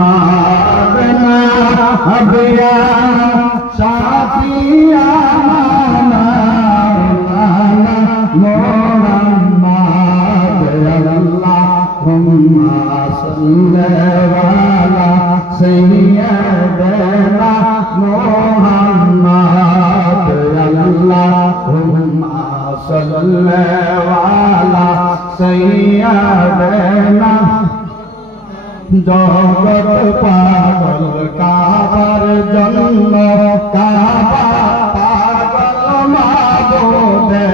मारना अबिया शाफिया मौलाना मोहम्मद अल्लाहुम्मा सल्ली वाला सय्यदना मोहम्मद अल्लाहुम्मा सल्ली वाला सय्यदना जगत पागल काबर जन्म काबा पागल माबूदे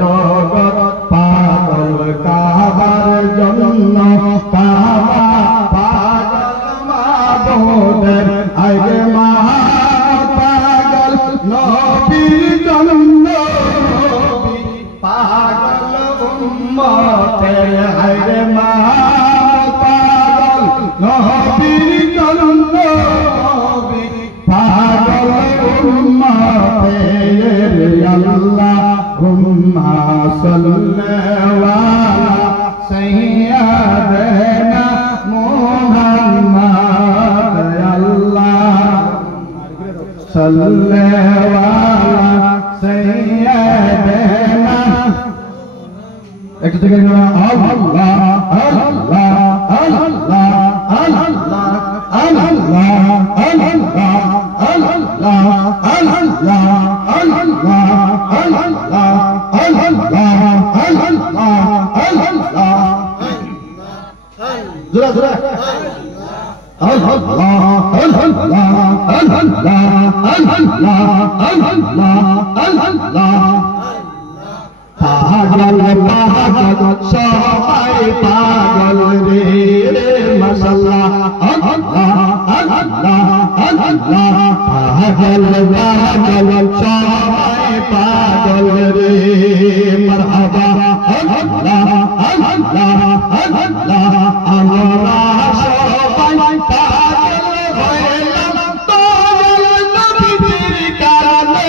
जगत पागल काबर जन्म काबा पागल माबूदे आगे पागल नबी जन्म नबी पागल उम्मते आगे नबी नबी पागल उम्मते अल्लाहुम्मा सल्ली वाला सय्यदना मुहम्मद अल्लाहुम्मा सल्ली वाला सय्यदना एक जगह अल्लाह अल्लाह अल्लाह पागल पागल सबाई पागल रे मसल्ला अल्लाह अल्लाह अल्लाह पागल पागल सबाई पागल रे मरहबा अल्लाह अल्लाह अल्लाह हमरा सबाई पागल হইলাম তোর নবীর কারণে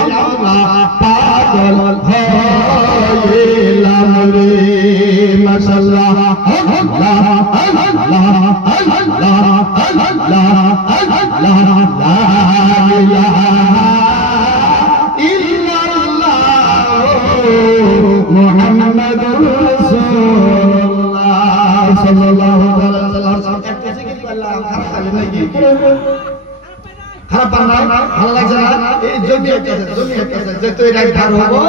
আমরা पागल হইলাম রে মাশাআল্লাহ আল্লাহ আল্লাহ আল্লাহ আল্লাহ আল্লাহ লা ইলাহা ইল্লাল্লাহ মুহাম্মাদুর রাসূলুল্লাহ সাল্লাল্লাহু আলাইহি ওয়াসাল্লাম একটা জিকির করলাম খালি নাকি খারাপ না ভালো লাগছে না এই জমিয়ত আছে যত রাত পার হবো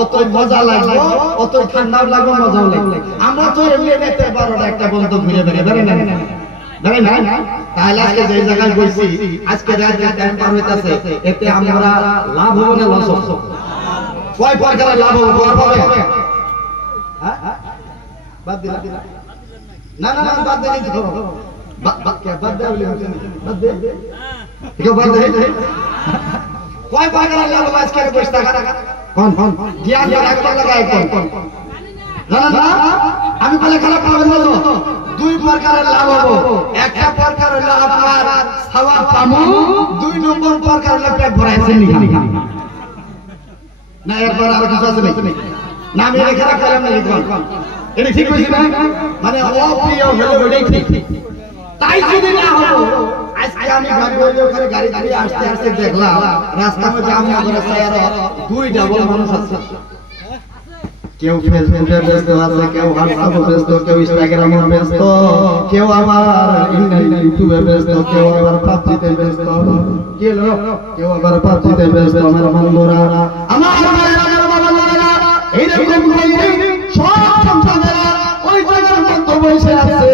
অত মজা লাগবে অত ঠান্ডাও লাগবে মজাও লাগবে আমরা তো এমনি দেখতে পারো একটা বন্ধ ঘুরে বেড়ে না তাহলে আজকে যে জায়গায় বসছি আজকে রাত টাইম পার হইতাছে এতে আমরা লাভ হবে না লস হবে কয় প্রকার লাভ হবে বল পাবে হ্যাঁ বাদ দিলা না বাদ দেই তো বাদ দেওয়া বাদ দে কেউ বাদ দে কয় প্রকার লাভ হবে আজকে বসে থাকা কোন জ্ঞান লাগায় কোন না আমি বলে খারাপ পাবেন না তো দুই প্রকারের লাভ হবে একটা প্রকার হলো আপনার সওয়াব পামু দুই নম্বর প্রকার হলো পেট ভরাইছেন না এরপর আর কিছু আছে নাকি না আমি এখানে কলম নাই কোন এটা ঠিক হইছে না মানে অপ্রিয় হলো ওইটাই ঠিক তাই যদি না হলো আজকে আমি ওখানে গাড়ি গাড়ি আসতে আসতে দেখলাম রাস্তার মধ্যে আমাদের সারা দুই ডাবল মানুষ আছে কেউ ফেসবুকে ব্যস্ত আছে কেউ হোয়াটসঅ্যাপে ব্যস্ত কেউ ইনস্টাগ্রামে ব্যস্ত কেউ আবার ইউটিউবে ব্যস্ত কেউ আবার পাবজিতে ব্যস্ত কেউ আবার পাবজিতে ব্যস্ত আমার বন্ধুরা আমার বাবারা এইরকম করে সব সন্তানেরা ওই জায়গার মধ্যে বসে আছে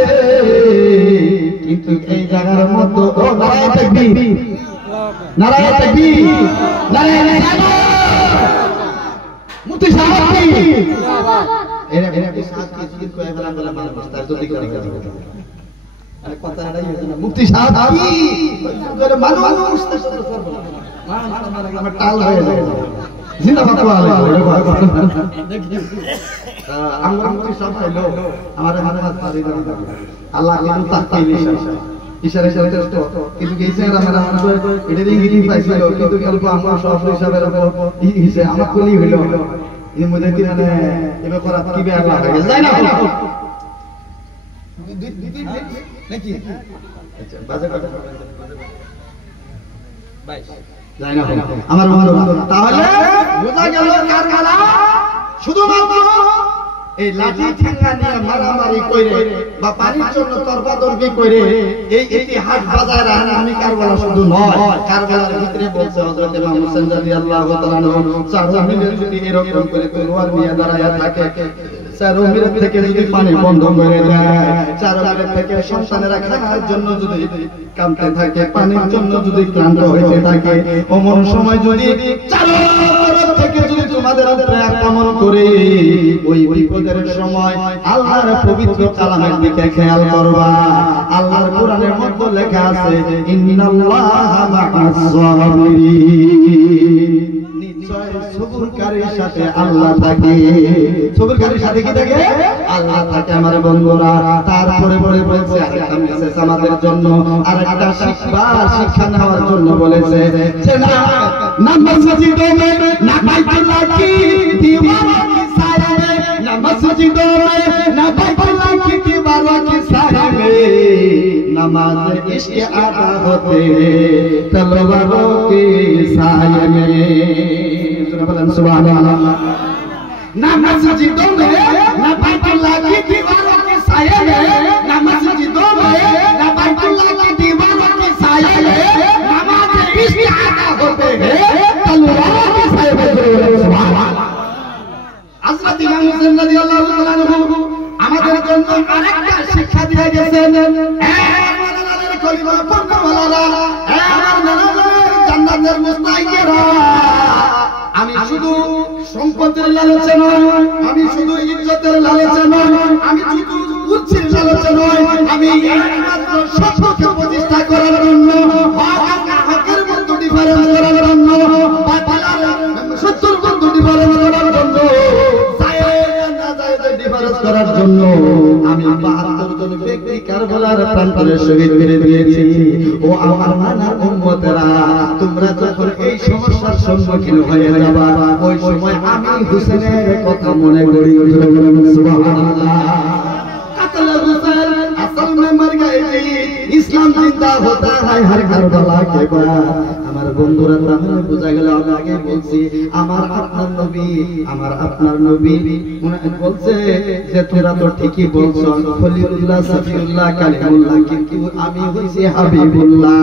কিন্তু এই জায়গার মধ্যে ও নারায়ে তাকবীর নারায়ে তাকবীর নারায়ে তাকবীর মুফতি সাহেব কি জিন্দাবাদ এরা মুফতি সাহেব কি জিকির করে বলা বলা মানুষ তার জন্য কি আরে কথাটা এই হচ্ছে না মুফতি সাহেব কি করে মানুষ তার সাথে করব আমার টাল হয়ে যায় জিন্দাবাদ বলা দেখি আমরা মুফতি সাহেব হলো আমাদের হাত পারি আল্লাহ কিন্তু তাকই ইশারা যথেষ্ট কিন্তু এই জায়গা আমরা এটা ইংরেজি পাইছিল কিন্তু অল্প আমরা সব হিসাবে হিসেবে আমার কোলি হইল এই মধ্যে কি মানে এবার করা কি বে আল্লাহ হয়ে যায় না নাকি আচ্ছা বাজে কথা ভাই যাই না আমার বন্ধু তাহলে বোঝা গেল কার খেলা শুধুমাত্র এই লাঠি ঠেঙ্গা নিয়ে মারামারি কইরে বা পানির জন্য তর্কাতর্কি কইরে এই ইতিহাস বাজায় রাখা আমি কারবালা শুধু নয় কারবালার ভিতরে বলছে হযরত ইমাম হোসেন রাদিয়াল্লাহু তাআলা আনহু চার মিনিট যদি এরকম করে তলোয়ার নিয়ে দাঁড়ায় থাকে চার মিনিট থেকে যদি পানি বন্ধ করে দেয় চার মিনিট থেকে সন্তানেরা খাওয়ার জন্য যদি কামতে থাকে পানির জন্য যদি ক্লান্ত হইতে থাকে অমন সময় যদি চার থেকে যদি তোমাদের উপরে আক্রমণ করে ওই বিপদের সময় আল্লাহর পবিত্র কালামের দিকে খেয়াল করবা আল্লাহর কোরআনের মধ্যে লেখা আছে ইন্নাল্লাহা মা'আস সাবিরিন নিশ্চয় সবরকারীর সাথে আল্লাহ থাকে সবরকারীর সাথে কি থাকে আল্লাহ থাকে আমার বন্ধুরা তারপরে বলেছে আরেকটা মেসেজ আমাদের জন্য আরেকটা শিক্ষা নেওয়ার জন্য বলেছে যে না মসজিদে না বাইতুল্লাহ কি दीवारों की साया में न मस्जिदों में न बैतुल्लाह की दीवारों की साया में नमाज इश्क अदा होते तलवारों के साये में सुभान अल्लाह न मस्जिदों में न बैतुल्लाह की दीवारों के साये में न मस्जिदों में न बैतुल्लाह की दीवारों के साये में नमाज इश्क अदा होते हैं तलवारों के साये में सुभान अल्लाह হযরত ইমাম হোসেন রাদিয়াল্লাহু তাআলা আনহু আমাদের জন্য আরেকটা শিক্ষা দিয়ে গেছেন আমার নানাদের কলিমা পড়নেওয়ালারা আমার নানাদের জান্নাতের মুস্তাহিকেরা আমি শুধু সম্পদের লালচে নয় আমি শুধু ইজ্জতের লালচে নয় আমি শুধু কুরসির লালচে নয় আমি একমাত্র সত্যকে প্রতিষ্ঠা করার জন্য হকের মধ্যে ডিফারেন্স করার জন্য সত্যের মধ্যে ডিফারেন্স করার জন্য করার জন্য আমি 72 জন ব্যক্তি কারবালার প্রান্তরে শহীদ করে দিয়েছি ও আমার নানা উম্মতেরা তোমরা যখন এই সমস্যার সম্মুখীন হয়ে যাবা ওই সময় আমি হোসেনের কথা মনে করি সুবহানাল্লাহ কাতল হোসেন আসল में मर गए थे इस्लाम जिंदा होता है हर करबला के बाद আমার বন্ধুরা তাহলে বোঝা গেল আমি আগে বলছি আমার আপনার নবী উনি বলছে যে তোরা তো ঠিকই বলছো খলিলুল্লাহ সাফিউল্লাহ কালিমুল্লাহ কিন্তু আমি হইছি হাবিবুল্লাহ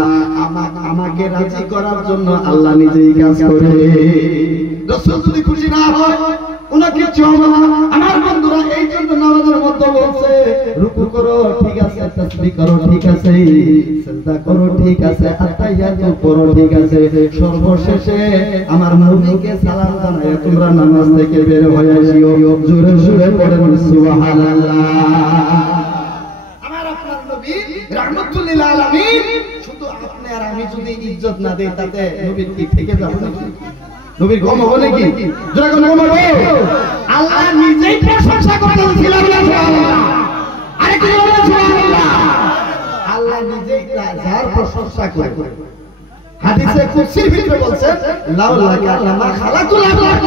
আমাকে রাজি করার জন্য আল্লাহ নিজেই কাজ করে রাসূল যদি খুশি না হয় উনাকে চাওয়া আমার বন্ধুরা এই জন্য নামাজের মধ্যে বলছে রুকু করো ঠিক আছে তাসবিহ করো ঠিক আছে সিজদা করো ঠিক আছে আতাইয়াত করো ঠিক আছে সর্বশেষে আমার নবীকে সালাম জানায় তোমরা নামাজ থেকে বের হয়ে আসিও জোরে জোরে পড়েন সুবহানাল্লাহ আমার আপনার নবী রাহমাতুল লিল আলামিন শুধু আপনি আর আমি যদি ইজ্জত না দেই তাতে নবীর কি থেকে যাবে নাকি নবীর গম হবে নাকি যারা গম হবে আল্লাহ নিজেই প্রশংসা করতেছিল সুবহানাল্লাহ আরে কি বলেন সুবহানাল্লাহ আল্লাহ নিজেই যার প্রশংসা করে হাদিসে কুদসির ভিতরে বলছেন লাউলাকা লামা খালাকুল আবলাক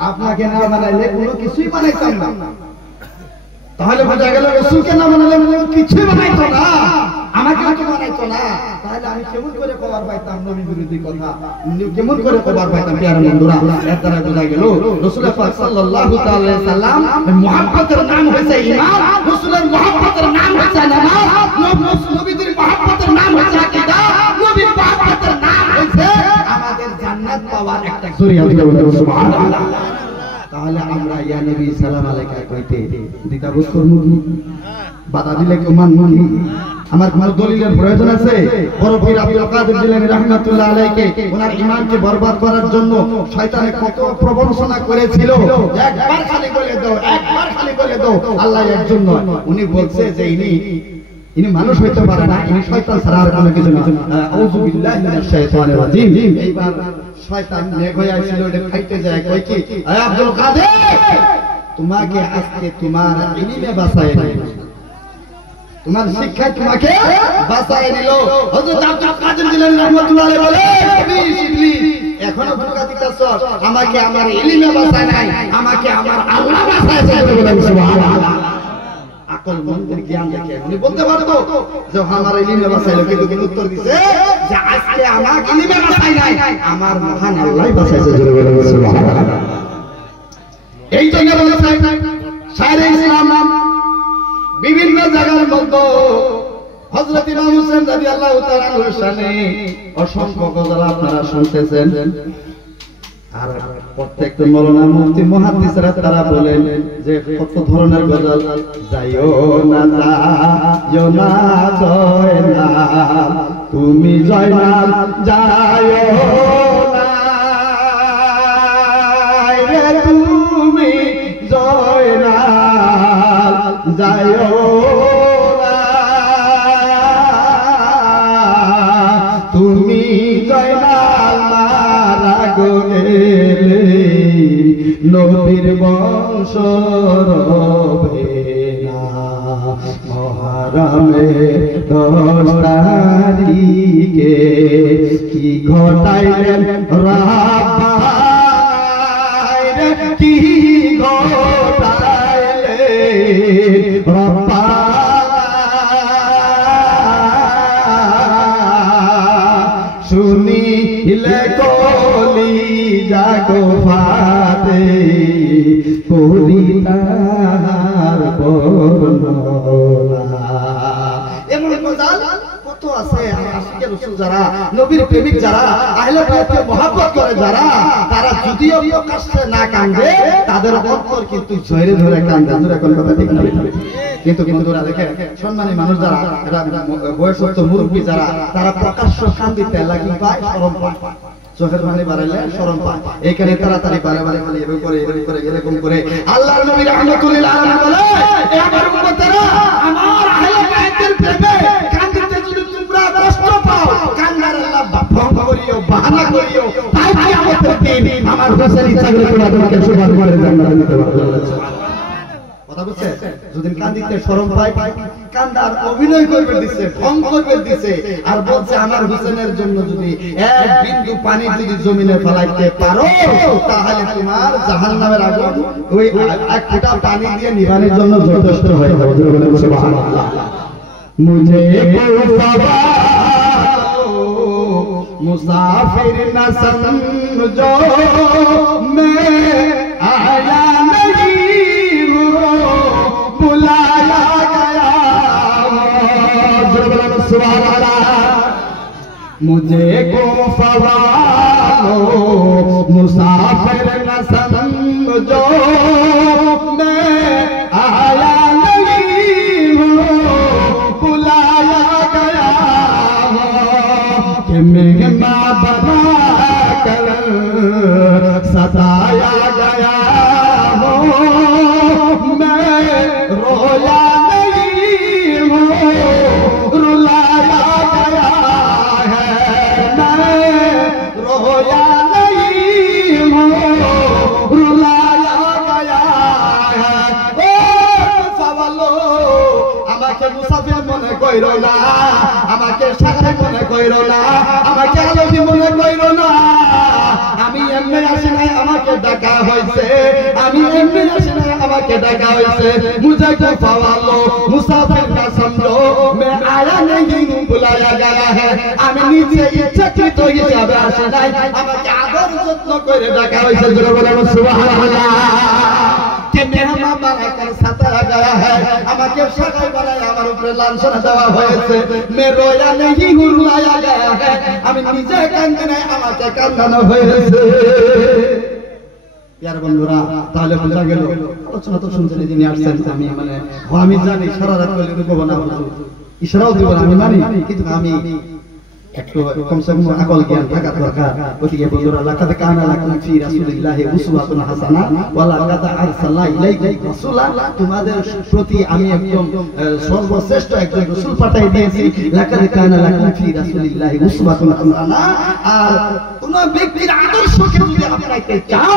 আপনাকে না বানাইলে কোনো কিছুই বানাইতাম না তাহলে বোঝা গেল রাসূলকে না বানাইলে কিছুই বানাইতো না আমাকে তো বানাইতো না তাহলে আমি কেমন করে কবার পাইতাম নবী বিরোধী কথা কেমন করে কবার পাইতাম প্রিয় বন্ধুরা এর দ্বারা বোঝা গেল রাসূল পাক সাল্লাল্লাহু তাআলা আলাইহি সাল্লাম মুহাব্বতের নাম হইছে ঈমান রাসূলের মুহাব্বতের নাম হইছে নামাজ নবীদের মুহাব্বতের নাম হইছে আকীদা নবীর মুহাব্বতের নাম হইছে আমাদের জান্নাত পাওয়ার একটা জরিয়া সুবহানাল্লাহ তাহলে আমরা ইয়া নবী সালাম আলাইকা কইতে দ্বিধাবোধ করব কি বাধা দিলে কেউ মানব না আমার কোনো দলিলের প্রয়োজন আছে বড় পীর আব্দুল কাদের জিলানী রাহমাতুল্লাহ আলাইহি ওনার ঈমানকে বরবাদ করার জন্য শয়তানে কত প্রবঞ্চনা করেছিল একবার খালি বলে দাও আল্লাহ একজন নয় উনি বলছে যে ইনি মানুষ হইতে পারে না ইনি শয়তান ছাড়া আর কোনো কিছু না আউযু বিল্লাহি মিনাশ শাইতানির রাজিম এইবার শয়তান নেক হয়ে আসছিল ওটা খাইতে যায় কই কি আয় আব্দুল কাদের তোমাকে আজকে তোমার ইলমে বাঁচায় নিল তোমার শিক্ষা তোমাকে বাঁচায় নিল হযরত আব্দুল কাদের জিলানী রাহমাতুল্লাহ আলাইহি বলে ইবলিস এখনো ধোঁকা দিতেছ আমাকে আমার ইলমে বাঁচায় নাই আমাকে আমার আল্লাহ বাঁচায় বলে সুবহানাল্লাহ আকলমন্দের জ্ঞান দেখে উনি বলতে পারতো যে আমার ইলমে বাঁচাইলো, কিন্তু তিনি উত্তর দিছে যে আজকে আমার ইলমে বাঁচাই নাই, আমার মহান আল্লাহই বাঁচাইছে। জোরে বলে সুবহানাল্লাহ। এই জন্য বলেছে শায়রে ইসলাম বিভিন্ন জায়গার মধ্যে হযরত ইমাম হোসেন রাদিয়াল্লাহু তাআলা আনহুর শানে অসংখ্য গজল আপনারা শুনতেছেন। আর প্রত্যেকটা মাওলানা মুফতি মুহাদ্দিসরা তারা বলেন যে কত ধরনের গজল, যাইও না যাইও না জয়নাল তুমি জয়নাল যাইও না রে তুমি জয়নাল যাইও না, তুমি জয়নাল মারা গেলে নবীর বংশ রবে না। মহরমে 10 তারিখে কি ঘটাইলেন রাব্বানা, কি ঘটাইলেন রাব্বানা, শুনিলে কলি জাগো ফাতে করি তার বর্ণনা। এমন গজল কত আছে। আশিকে রাসূল যারা, নবীর প্রেমিক যারা, আহলে বায়তকে মহব্বত করে যারা, তারা যদিও প্রকাশ্যে না কাঁদে, তাদের অন্তর কিন্তু জোরে ধরে কাঁদে। জোরে কোন কথা ঠিক না? কিন্তু ওরা দেখে সম্মানী মানুষ যারা, এরা বয়সস্থ মুরব্বী যারা, তারা প্রকাশ্য কান্দিতে লাগি পায়, শরম পায়, চোখের পানি বাড়াইলে শরম পায়। এইখানে তাড়াতাড়ি বারে এরকম করে আল্লাহর নবী রাহমাতুল্লাহ আলাইহি বলে, এ আমার উম্মতেরা, আমার আহলে বায়তের প্রেমে কান্দিতে যদি তোমরা কষ্ট পাও, কান্নার আল্লাহ ভঙ্গ করিও, বাহানা করিও, তাই কিয়ামতের দিন আমার হোসেন ইচ্ছা করে তোমাদেরকে সুবহান করে জান্নাতে দিতে পারবে। কথা বুঝছে? যদি কান্দিতে শরম পায়, কান্দার অভিনয় করবে দিছে, ঢং করবে দিছে, আর বলছে আমার হোসেনের জন্য যদি এক বিন্দু পানি যদি জমিনে ফেলাইতে পারো, তাহলে তোমার জাহান্নামের আগুন ওই এক ফোঁটা পানি দিয়ে নিভানোর জন্য যথেষ্ট হয়ে যাবে। সুবহানাল্লাহ। মুঝে মুসাফির না সমঝো मैं आया नहीं हूँ बुलाया गया मुझे को फवालो मुसाफिर न समझो मैं आया नहीं हूँ बुलाया गया कि मेहमान बना कर सताया गया हो, मैं रोया नहीं हूँ रुलाया गया है, मैं रोया नहीं हूँ रुलाया गया है। ओ फावलो আমাকে মুসাফির মনে কইরো না, আমাকে সাথে মনে কইরো না, আমাকে আলোচনা মনে কইরো না। আমি এমনি আসি নাই, আমাকে ডাকা হয়েছে, আমি এমনি আসি নাই, আমাকে ডাকা হয়েছে। মুঝে কো ফাওয়ালো মুসাফির না সমঝো मैं आया नहीं हूँ बुलाया गया है। আমি নিজে ইচ্ছাকৃত হিসাবে আসি নাই, আমাকে আদর যত্ন করে ডাকা হয়েছে। জোরে বলে সুবহানাল্লাহ। कि मेहमान बनाकर सताया गया है, আমাকে সাজাই বানায় আমার উপরে লাঞ্ছনা দেওয়া হয়েছে। मैं रोया नहीं हूँ रुलाया गया है, আমি নিজে কাঁদতে নাই, আমাকে কাঁদানো হয়েছে। প্রিয় বন্ধুরা, তাহলে বোঝা গেল আলোচনা তো শুনছেন, যিনি আসছেন আমি জানি সারা রাত বলে রুকবো না, ইশারাও দিব না, আমি মানি, কিন্তু আমি একটু কমসে কম আকল জ্ঞান থাকা দরকার। ওদিকে বন্ধুরা, লাকাদ কানা লাকুম ফি রাসূলিল্লাহি উসওয়াতুন হাসানা ওয়া লাকাদ আরসালনা ইলাইকুম রাসূলা, তোমাদের প্রতি আমি একদম সর্বশ্রেষ্ঠ একজন রাসূল পাঠিয়ে দিয়েছি। লাকাদ কানা লাকুম ফি রাসূলিল্লাহি উসওয়াতুন হাসানা। আর কোন ব্যক্তির আদর্শকে যদি আপনাকে চাও,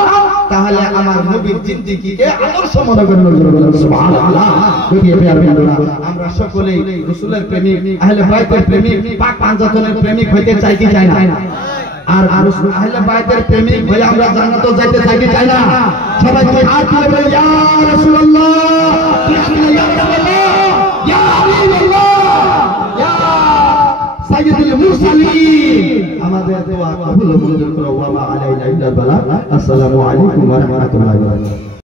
তাহলে আমার নবীর জিন্দেগিকে আদর্শ মনে করে সুবহানাল্লাহ। ওদিকে প্রিয় বন্ধুরা, আমরা সকলেই রাসূলের প্রেমিক, আহলে বাইতের প্রেমিক, পাক পাঞ্জাতনের প্রেমিক হইতে চাই কি চাই না? আর আহলে বাইতের প্রেমিক হয়ে আমরা জান্নাতে যাইতে চাই কি চাই না? সবাই হাত তুলে বলি ইয়া রাসূলুল্লাহ, ইয়া রাসূলুল্লাহ। আমাদের দোয়া কবুল মঞ্জুর করো ওয়া মা আলাইনা ইল্লাল বালাগ। আসসালামু আলাইকুম ওয়া রাহমাতুল্লাহি ওয়া বারাকাতুহু।